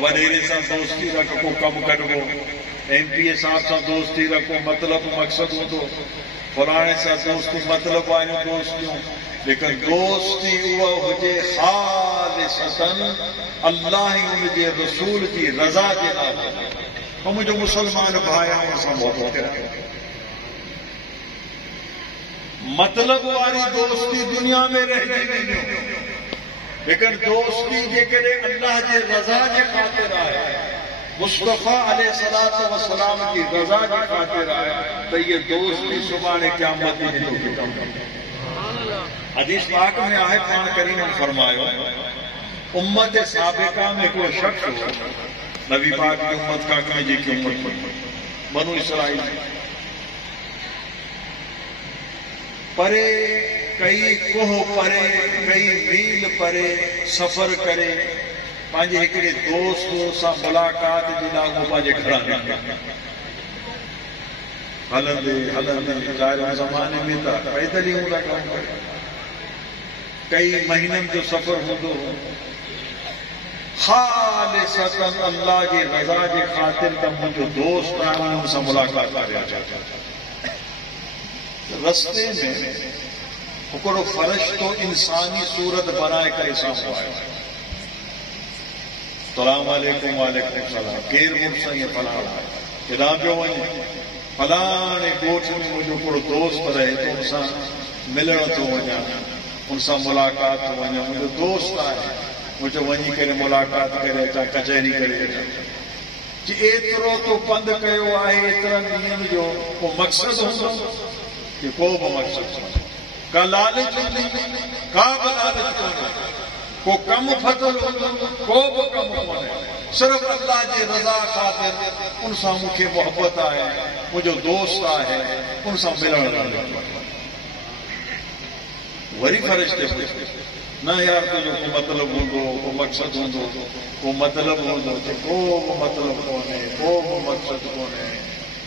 वडेरे सां दोस्ती रख को कमु कढबो, MP साहब सां दोस्ती रखो मतलब मक़सद हूंदो, फलाणे सां दोस्ती मतलब वारियूं दोस्तियूं, लेकिन दोस्ती उहा हुजे ख़ालिसतन अल्लाह ऐं उनजे रसूल जी रज़ा जे लाइ। ऐं मुंहिंजो मुस्लमान भाउ आहे सां मोहबत करे। मतलब वारी दोस्ती दुनिया में रहिजी वेंदियूं, लेकिन दोस्ती जेकॾहिं अल्लाह जे रज़ा जे ख़ातिर आहे, मुस्तफ़ा अलैहिस्सलातु वस्सलाम जी रज़ा जे ख़ातिर आहे, त इहे दोस्ती सुभाणे क़यामत जे ॾींहुं ते कमु कंदी। हदीस पाक में आहे, पाण करीम फरमायो, उम्मत साबिक़ा में को शख्स हो, नबी पाक की उम्मत का कंहिं जेकी उम्मत बनु इसराइल, परे कई कोह परे कई मील परे सफ़र करे पंहिंजे हिकिड़े दोस्त सां मुलाक़ात जे लाइ उहो पंहिंजे घरां निकिता। हलंदे हलंदे ज़ाहिर ज़माने में त पैदल ई हूंदा कमु करे, कई महीननि जो सफ़र हूंदो, ख़ालिसतन अल्लाह जी रज़ा जे ख़ातिर त मुंहिंजो दोस्त आहे, हुन सां मुलाक़ात करे अचा। रस्ते में हिकिड़ो फ़रिश्तो इंसानी सूरत बनाए करे साम्हूं आयो। सलाम अलैकुम, वालेकुम सलाम, केरु मूंसां ईअं फलाणो आहे, केॾांहुं पियो वञे? फलाणे ॻोठ में मुंहिंजो हिकिड़ो दोस्त रहे थो, हुन सां मिलण थो वञा, हुन सां मुलाक़ात थो वञा, मुंहिंजो दोस्त आहे, मुंहिंजो वञी करे मुलाक़ात करे अचां, कचहरी करे अचां। जी एतिरो तो पंधु कयो आहे, एतिरनि ॾींहंनि जो को मक़सदु हूंदो कि को बि मक़सदु, का लालच हूंदी, का बि लालच कोन्हे, को कमु फतल हूंदो, को बि कमु कोन्हे, सिर्फ़ु अल्लाह जे रज़ा ख़ातिर उन सां मूंखे मोहबत आहे, मुंहिंजो दोस्त आहे, उन सां मिलण लाइ। वरी फ़रिश्ते पुछे, न यार तुंहिंजो को मतिलबु हूंदो, को मक़सदु हूंदो, को मतिलबु हूंदो, को बि मतिलबु कोन्हे, को बि मक़सदु कोन्हे,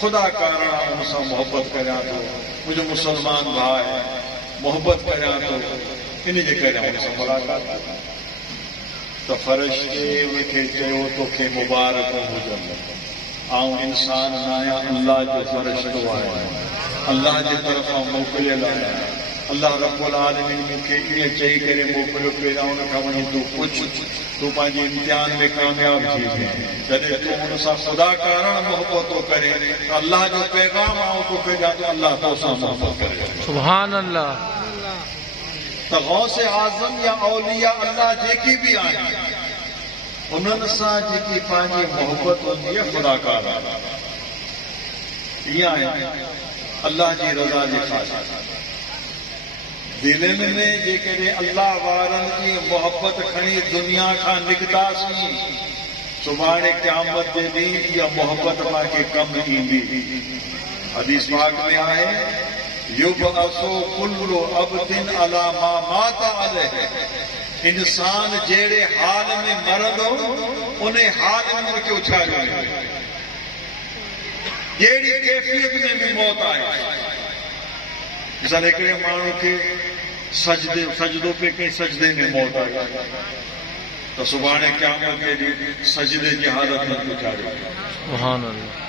ख़ुदा कारण हुन सां मोहबत करियां थो, मुंहिंजो मुस्लमान भाउ आहे, मोहबत करियां थो, इन जे करे हुन सां मुलाक़ात। त फ़रिश्ते उनखे चयो, तोखे मुबारकूं हुजनि, आउं इंसान न आहियां, अल्लाह जो फ़रिश्तो आहियां, अल्लाह जे तरफ़ां मोकिलियल आहियां। अल्लाह रब्बुल आलमीन मूंखे ईअं चई करे मोकिलियो, पहिरियां हुन खां वञी तूं पुछ, तूं पंहिंजे इम्तिहान में कामयाब थी वञे। जॾहिं तूं हुन सां ख़ुदा कारण मोहबत थो करे, अल्लाह जो पैगाम आऊं तोखे ॾियां त अल्लाह तोसां मोहबत करे। सुभान अल्लाह। त गौस आज़म या औलिया अल्लाह जेकी बि आहिनि, उन्हनि सां जेकी पंहिंजी मोहबत हूंदी आहे ख़ुदा कारण, इहा आहे अल्लाह जी रज़ा जे ख़ातिर। दिलनि में जेकॾहिं अल्लाह वारनि जी मोहबत खणी दुनिया खां निकितासीं, सुभाणे क़यामत जे ॾींहुं इहा मोहबत पाण कमु ईंदी। हदीस पाक में आहे, युबअसु कुल्लु अब्दिन अला मा मात अलैह, इंसान जहिड़े हाल में मरंदो उन हाल में उनखे उछारियो वेंदो। जहिड़ी कैफ़ियत में बि मौत आहे, मिसाल हिकिड़े माण्हू खे सजदो पे कई, सजदे में मौत आई, त सुभाणे क़यामत जे ॾींहुं सजदे जी हालत में उछारियो। सुभान अल्लाह।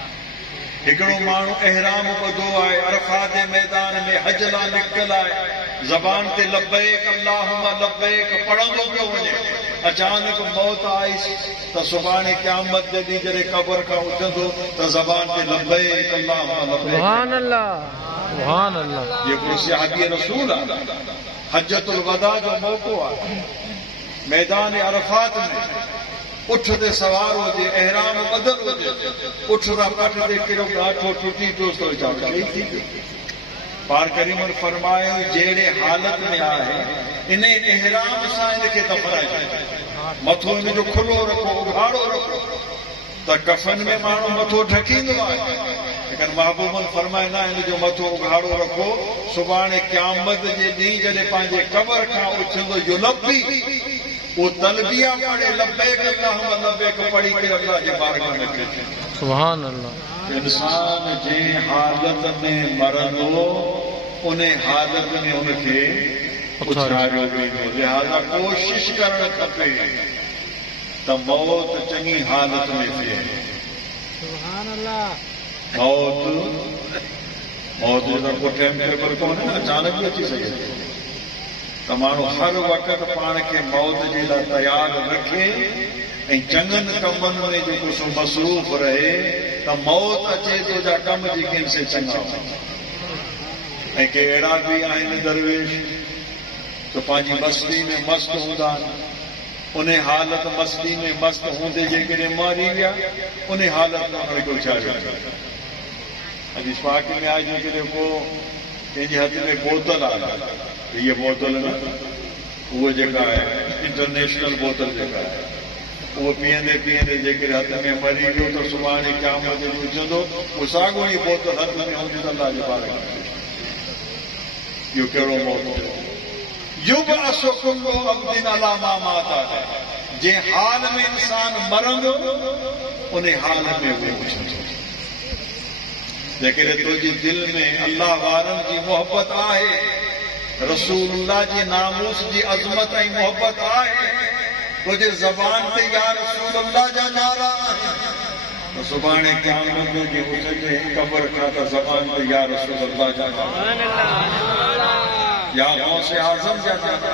हिकिड़ो माण्हू एहराम ॿधो आहे, अरफात जे मैदान में हज लाइ निकितल आहे, ज़बान ते लब्बैक अल्लाहुम्मा लब्बैक पढ़ंदो पियो वञे, अचानक मौत आई, त सुभाणे क़यामत जे ॾींहुं जॾहिं क़ब्र खां उथंदो त ज़बान ते लब्बैक अल्लाहुम्मा लब्बैक। सुभान अल्लाह, सुभान अल्लाह। ये सहाबी रसूल आहे, हज्जतुल वदा जो मौक़ो आहे, मैदान अरफात में उठ ते सवार हुजे, एहराम ॿधल हुजे, उठ सां पठ ते कहिड़ो ॾाठो टुटी पियो थो अचे। पार करीमन फरमायो, जहिड़े हालत में आहे इन एहराम सां इनखे दफ़नाए, मथो हिनजो खुलो रखो, उघाड़ो रखो, त कफ़न में माण्हू मथो ढकींदो आहे, लेकिन महबूबन फरमाए न, हिनजो मथो उघाड़ो रखो, सुभाणे क़यामत जे ॾींहुं जॾहिं पंहिंजे क़ब्र खां उथंदो, युलब्बी, वो तलबिया पढ़े, लब्बैक अल्लाहुम्मा लब्बैक पढ़ी करे अल्लाह जे बारगाह में पहुचे। सुभान अल्लाह। इंसान जे हालत में मरंदो उन हालत में उनखे उछारियो वेंदो। लिहाज़ा कोशिश करणु खपे त मौत चङी हालत में थिए। मौत जो त को टाइम टेबल कोन्हे न, अचानक बि अची सघे थी। त माण्हू हर वक़्तु पाण खे मौत जे लाइ तयारु रखे ऐं चङनि कमनि में जेको सो मसरूफ़ रहे त मौत अचे तो जा कम जेके से चङा। ऐं के अहिड़ा बि आहिनि दरवेश तो पंहिंजी मस्ती में मस्त हूंदा आहिनि, उन हालत मस्ती में मस्त हूंदे जेकॾहिं मरी विया उन हालत में उन्हनि को छा कयो। हदीस पाक में आहे जेकॾहिं को कंहिंजे हथ में बोतल आहे, हीअ बोतल न, उहा जेका आहे इंटरनेशनल बोतल जेका आहे, उहो पीअंदे पीअंदे जेकॾहिं हथ में मरी वियो त सुभाणे क़यामत जो उथंदो, उहो साॻियो ई बोतल हथ में हूंदी त अल्लाह जे बारे में इहो कहिड़ो मौत थियो। युब असुकुल्लो अब्दिन अला मा माता, जे हाल में इंसान मरंदो उन हाल में उहो पुछंदो। जेकॾहिं तुंहिंजी दिलि में अल्लाह वारनि जी मोहबत आहे, रसूलुल्लाह जी नामूस जी अज़मत ऐं मोहबत आहे, तुंहिंजे ज़बान ते या रसूलुल्लाह जा नारा त सुभाणे क़यामत जे उथंदे क़ब्र खां त ज़बान ते या रसूलुल्लाह जा नारा, या गौसे आज़म जा नारा।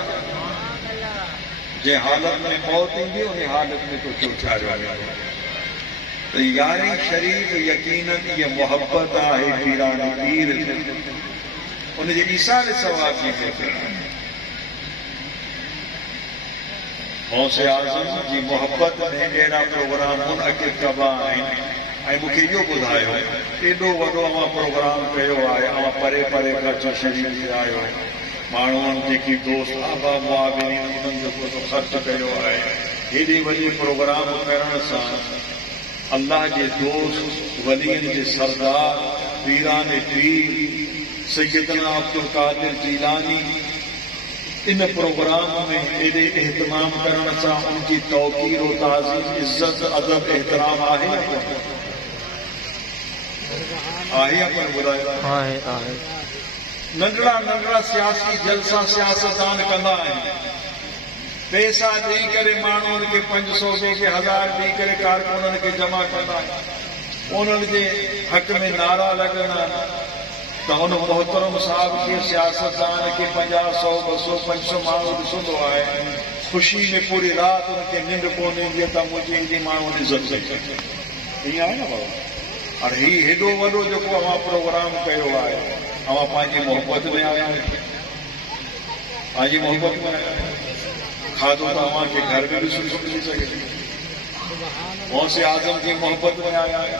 जे हालत में मौत ईंदी उन हालत में तो छाड़ियो आहे। त यारी शरीफ़ यकीनन इहा मोहबत आहे पीराने पीर, उनजे ईसार सवाब जी फ़िक्र आहे। गौसे आज़म जी मोहबत में अहिड़ा प्रोग्राम मुनअक़िद कबा आहिनि ऐं मूंखे इहो ॿुधायो एॾो वॾो अवां प्रोग्राम कयो आहे, अवां परे परे खां शरीफ़ ते आयो आहे, माण्हुनि जेकी दोस्त आबा मुआविन उन्हनि जो को ख़र्च कयो आहे। हेॾी वॾी प्रोग्राम करण सां अल्लाह जे दोस्त वलीअनि जे सरदार पीराने पीर सैयदना अब्दुल कादिर जीलानी इन प्रोग्राम में एॾे एहतमाम करण सां उनजी तौक़ीर और ताज़ीम इज़्ज़त अदब एहतराम आहे या कोन्हे? आहे या कोन ॿुधायो? आहे। नंढड़ा नंढड़ा सियासी जलसा सियासतदान कंदा आहिनि, पैसा ॾेई करे माण्हुनि खे 500 ॾेई के 1000 ॾेई करे कारकुननि खे जमा कंदा आहिनि, उन्हनि जे हक़ में नारा लॻंदा आहिनि त हुन मोहतरम साहब खे सियासतदान खे 50, 100, 200, 500 माण्हू ॾिसंदो आहे, ख़ुशी में पूरी राति हुनखे निंड कोन ईंदी आहे त मुंहिंजी ईंदी माण्हुनि इज़त कई। ईअं आहे न बाबा? और हीउ हेॾो वॾो जेको अवां प्रोग्राम कयो आहे, अवां पंहिंजी मोहबत में आया आहियो, पंहिंजी मोहबत में आया आहियो। खाधो त अव्हांखे घर में बि सुठो मिली सघे थी। गौसे आज़म जी मोहबत में आया आहियो,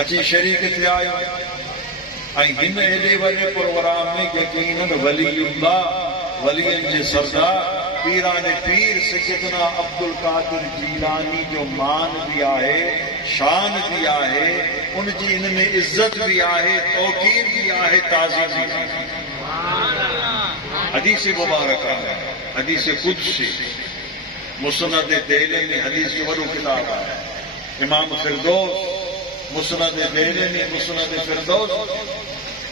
अची शरीक थिया आहियो, ऐं हिन हेॾे वॾे प्रोग्राम में यकीनन वलीउल्लाह वलीअनि जे सरदार पीराने पीर सैयदना अब्दुल कादिर जीलानी जो मान भी आहे, शान भी आहे, उनजी इन में इज़्ज़त भी आहे, तौक़ीर भी आहे, ताज़ीम भी आहे। हदीस मुबारक आहे, हदीस कुदसी, मुस्नद देलमी हदीस जो वॾो किताब आहे। इमाम फिरदौस मुस्नद देलमी मुस्नद फिरदौस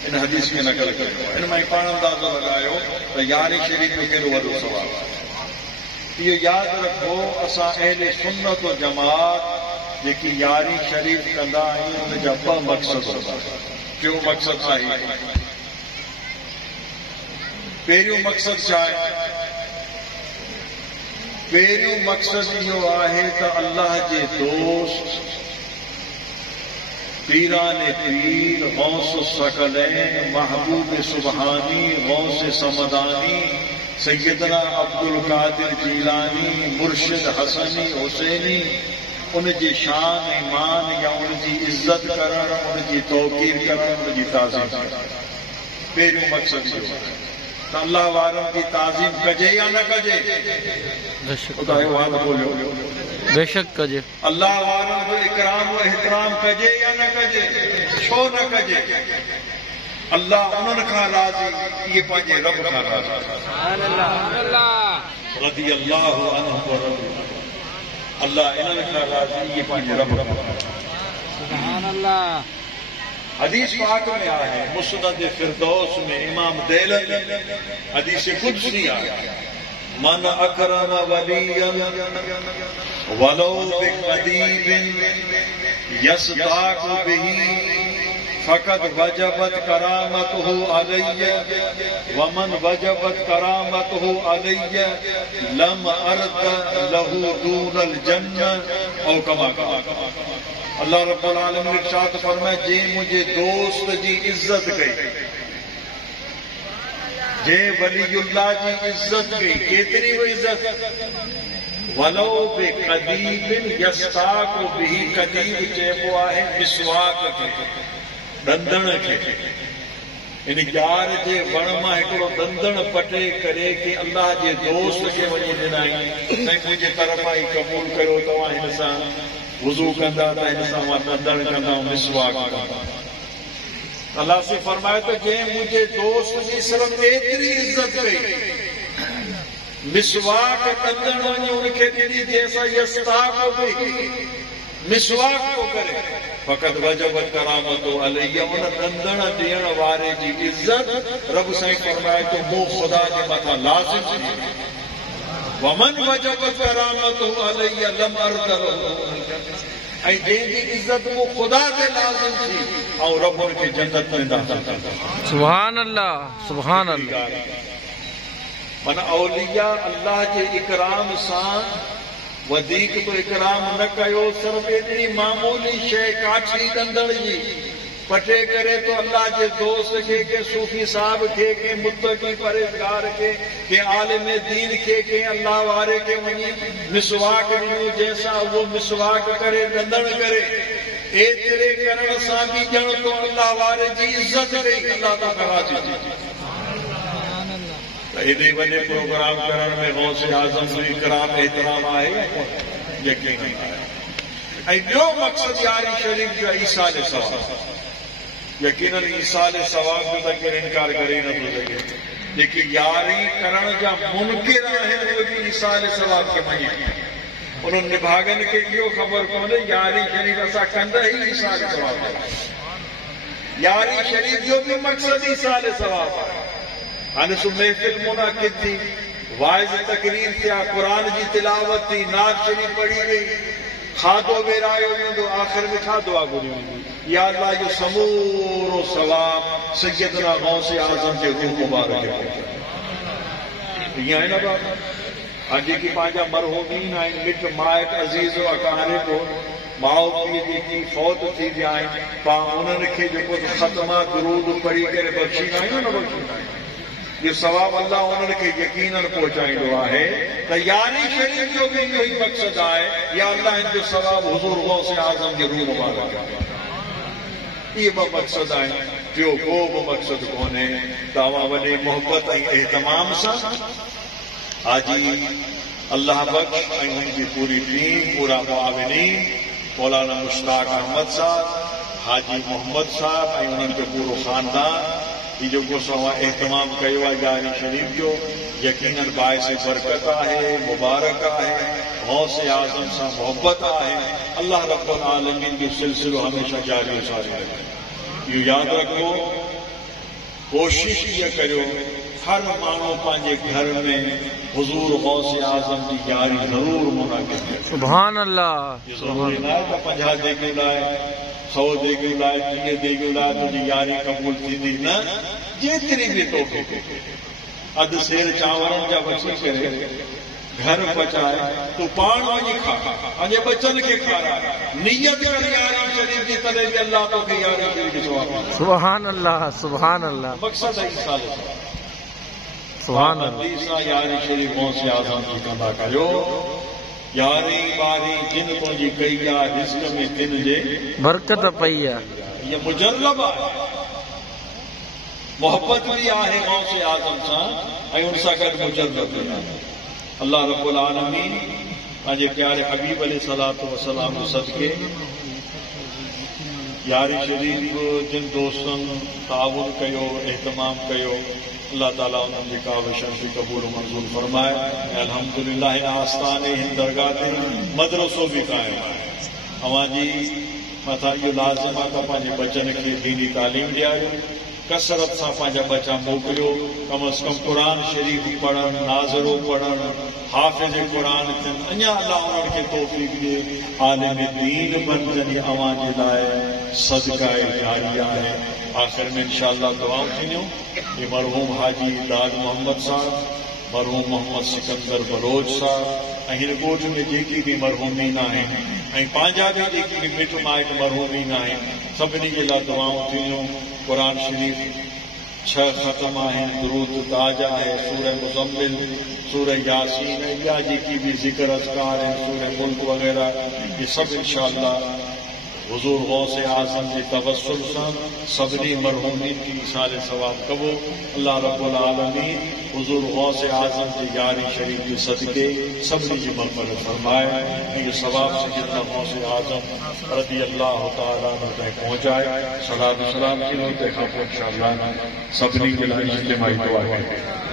इन हदीस खे नक़ल कयो आहे। इन मां पाण अंदाज़ो लॻायो त यारी शरीफ़ में केॾो वॾो सवाबु आहे। इहो यादि रखो, असां अहले सुन्नत व जमात जेकी यारी शरीफ़ कंदा आहियूं उन जा 2 मक़सद हूंदा आहिनि। कहिड़ो मक़सदु आहे? पहिरियों मक़सदु छा आहे? पहिरियों मक़सदु इहो आहे त अल्लाह जे दोस्त पीराने पीर गौस सकलैन महबूब सुबहानी गौस समदानी सैयदना अब्दुल कादिर जीलानी मुर्शिद हसनी हुसैनी उनजी शान ईमान या उनजी इज़्ज़त करण, उनजी तौक़ीर करण, उनजी ताज़ीम करण। पहिरियों मक़सदु इहो आहे त अल्लाह वारनि जी ताज़ीम कजे या न कजे? ॿुधायो, हाल बोलियो। बेशक कजे। अल्लाह वारनि जो इकराम व एहतराम कजे या न कजे? छो न कजे? अल्लाह उन्हनि खां राज़ी, इहे पंहिंजे रब खां राज़ी। रज़ी अल्लाहु अन्हु व रज़ू अन्हु। अल्लाह इन्हनि खां राज़ी, इहे पंहिंजे रब खां राज़ी। सुभान अल्लाह। हदीस पाक में आहे, मुस्नद फिरदौस में इमाम देलमी हदीस कुदसी आहे, मन अकरम वलियन वलो बिकदीबिन यस्दाकु बिही फकत वजबत करामतहु अलैय वमन वजबत करामतहु अलैय लम अर्द लहू दूनल जन्नत औ कमा कहा। अल्लाह रब्बुल आलमीन इरशाद फरमाए, जे मुझे दोस्त जी इज्जत कई, जे वलीउल्लाह जी इज्जत कई, केतरी वो इज्जत, वलो बे कदीबिन यस्ताकु बिही, कदीब चइबो आहे मिसवाक खे, दंदण खे। इन यार जे वण मां हिकिड़ो दंदण पटे करे कि अल्लाह जे दोस्त खे वञी ॾिनाई, साईं मुंहिंजे तरफ़ां ई क़बूल कयो, तव्हां हिन सां वुज़ू कंदा त हिन सां मां दंदण कंदा, मिसवाक कंदा। अल्लाह से फरमाए तो जे मुझे दोस्त जी सिर्फ एतरी इज्जत कई, मिसवाक कंदड़ वञी उनखे ॾिनी जंहिंसां यस्ताक बि मिसवाक को करे, फकत वजबत करामतो अलैया, उन दंदण ॾियण वारे जी इज्जत रब साईं फरमाए तो मूं ख़ुदा जे मथां लाज़िम थी। वमन वजबत करामतो अलैया लम अर्द लहू, ऐं जंहिंजी इज्जत मूं ख़ुदा ते लाज़िम थी ऐं रब उनखे जन्नत में दाख़िल कंदा। सुभान अल्लाह, सुभान अल्लाह। माना औलिया अल्लाह जे इकराम सां वधीक तो इकराम न कयो, सिर्फ एतरी मामूली शइ काठी दंदड़ जी पटे करे तो अल्लाह जे दोस्त खे, के सूफी साहब खे, के मुत्तकी परहेज़गार खे, के आलिम दीन खे, के अल्लाह वारे खे वञी मिसवाक ॾिनो, जंहिंसां उहो मिसवाक करे दंदड़ करे, एतिरे करण सां बि ॼण तो अल्लाह वारे जी इज्जत कई, अल्लाह ताला राज़ी थी। एॾे वॾे प्रोग्राम करण में गौसे आज़म जो इकराम एतिराम आहे, यकीन आहे। ऐं ॿियो मक़सद यारी शरीफ़ जो ईसाल सवाब, यकीनन ईसाल सवाब जो त केरु इनकार करे नथो सघे। जेके यारी करण जा मुनकिर आहिनि उहे बि ईसाल सवाब खे मञनि, उन्हनि निभागनि खे इहो ख़बर कोन्हे यारी शरीफ़ असां कंदा ई ईसाल सवाब आहे। यारी शरीफ़ जो बि मक़सद ईसाल सवाब आहे। हाणे सो महफ़िल मुनाक़िद थी, वाइज़ तकरीर थिया, क़ुरान जी तिलावत थी, नात शरीफ़ पढ़ी वई, खाधो विरायो वेंदो, आख़िर में छा दुआ घुरी वेंदी, या अल्लाह जो समूरो सवाब सैयदना गौसे आज़म जे रूह मुबारक खे पहुचाए। ईअं आहे न बाबा, हाणे जेकी पंहिंजा मरहूमीन आहिनि, मिट माइट अज़ीज़ अकारे को माउ पीउ जेकी फौत थी विया आहिनि, पाण उन्हनि खे जेको ख़तमा दुरूद पढ़ी करे बख़्शींदा आहियूं न, बख़्शींदा आहियूं, इहो सवाब अल्लाह उन्हनि खे यकीनन पहुचाईंदो आहे। त यारी शरीफ़ जो बि इहो ई मक़सदु आहे, या अल्लाह हिन जो सवाब हुज़ूर गौसे आज़म जे रूह मुबारक खे। इहे ॿ मक़सद आहिनि, ॿियो को बि मक़सदु कोन्हे। तव्हां वॾे मोहबत ऐं एहतमाम सां हाजी अल्लाह बख़्श ऐं हुनजी पूरी टीम, पूरा मुआविनीन, मौलाना मुश्ताक अहमद साहब, हाजी मोहम्मद साहब ऐं उन्हनि जो पूरो ख़ानदान, जो को एहतमाम कयो आहे यारी शरीफ़ जो, यकीनन बाइस बरकत आहे, मुबारक आहे, गौसे आज़म सां मोहब्बत आहे। अल्लाह रब्बुल आलमीन जो सिलसिलो हमेशा जारी सारी रहे। इहो यादि रखो, कोशिश इहा करियो हर माण्हू पंहिंजे घर में हुज़ूर गौसे आज़म जी यारी ज़रूर मुनाक़िद करे। सुभान अल्लाह। ज़रूरी न आहे त 50 देगियूं लाइ, 100 देगियूं लाइ, 30 देगियूं लाइ तुंहिंजी यारी क़बूल थींदी, न, जेतिरी बि तोखे अधु सेर चांवरनि जा वठी करे घर पचाए तूं पाण वञी खा, पंहिंजे बचनि खे खाराए, नियत कर यारी शरीफ़ जी, तॾहिं बि अल्लाह तोखे यारी शरीफ़ जो सवाब ॾींदो। सुभान अल्लाह, सुभान अल्लाह। मक़सद आहे ईसाल सुभान अल्लाह। यारी शरीफ़ गौसे आज़म जी कंदा कयो, यारी ॿारी जिन तुंहिंजी कई आहे, रिज़्क़ में तिन जे बरकत पई आहे। इहा मुजर्रब आहे, मोहब्बत भी आहे गौसे आज़म सां ऐं उन सां गॾु मुजर्रब भी आहे। अल्लाह रब्बुल आलमीन पंहिंजे प्यारे हबीब अलैहिस्सलातु वस्सलाम सदके यारी शरीफ़ जिन दोस्तनि ताउन कयो, एहतमाम कयो, अल्लाह ताला उन्हनि जी काविशनि खे क़बूल मंज़ूर फरमाए। अल्हम्दुलिल्लाह हिन आस्थाने, हिन दरगाह ते मदरसो बि क़ाइम आहे। अवां जी मथां इहो लाज़िम आहे त पंहिंजे बचनि खे दीनी तालीम ॾियारियो, कसरत सां पंहिंजा बच्चा मोकिलियो, कम अज़ कम क़ुरान शरीफ़ पढ़नि, नाज़रो पढ़नि, हाफ़िज़ क़ुरान थियनि, अञा अलाह उन्हनि खे तौफ़ीक़ ॾिए आलिम दीन बणजनि। अवां जे लाइ सदका जारिया आहे। आख़िर में इंशाअल्लाह दुआऊं थींदियूं। ये मरहूम हाजी दाद मोहम्मद साहब, मरहूम मोहम्मद सिकंदर बलोच साहब ऐं हिन ॻोठ में जेकी बि मरहूमीन आहिनि ऐं पंहिंजा बि जेकी बि मिट माइट मरहूमीन आहिनि, सभिनी जे लाइ दुआऊं थींदियूं। क़ुरान शरीफ़ 6 ख़तम आहिनि, दुरूद ताज आहे, सूरह मुज़म्मिल, सूरह यासीन, या जेकी भी ज़िक्र अज़कार हैं, सूरह मुल्क वग़ैरह, ये सब इंशाअल्लाह हुज़ूर गौसे आज़म के तवस्सुल सां सभिनी मरहूमीन की इसाले सवाब कबो। अल्लाह रब्बुल आलमीन हुज़ूर गौसे आज़म के यारी शरीफ के सदके सभिनी जी मग़फ़िरत फरमाए। ये सवाब सैयदना गौसे आज़म रज़ी अल्लाह तआला अन्हु ताईं पहुंचाए। सलात सलाम थी तंहिंखां पोइ इंशाअल्लाह सभिनी जे लाइ इज्तिमाई दुआ कयूं।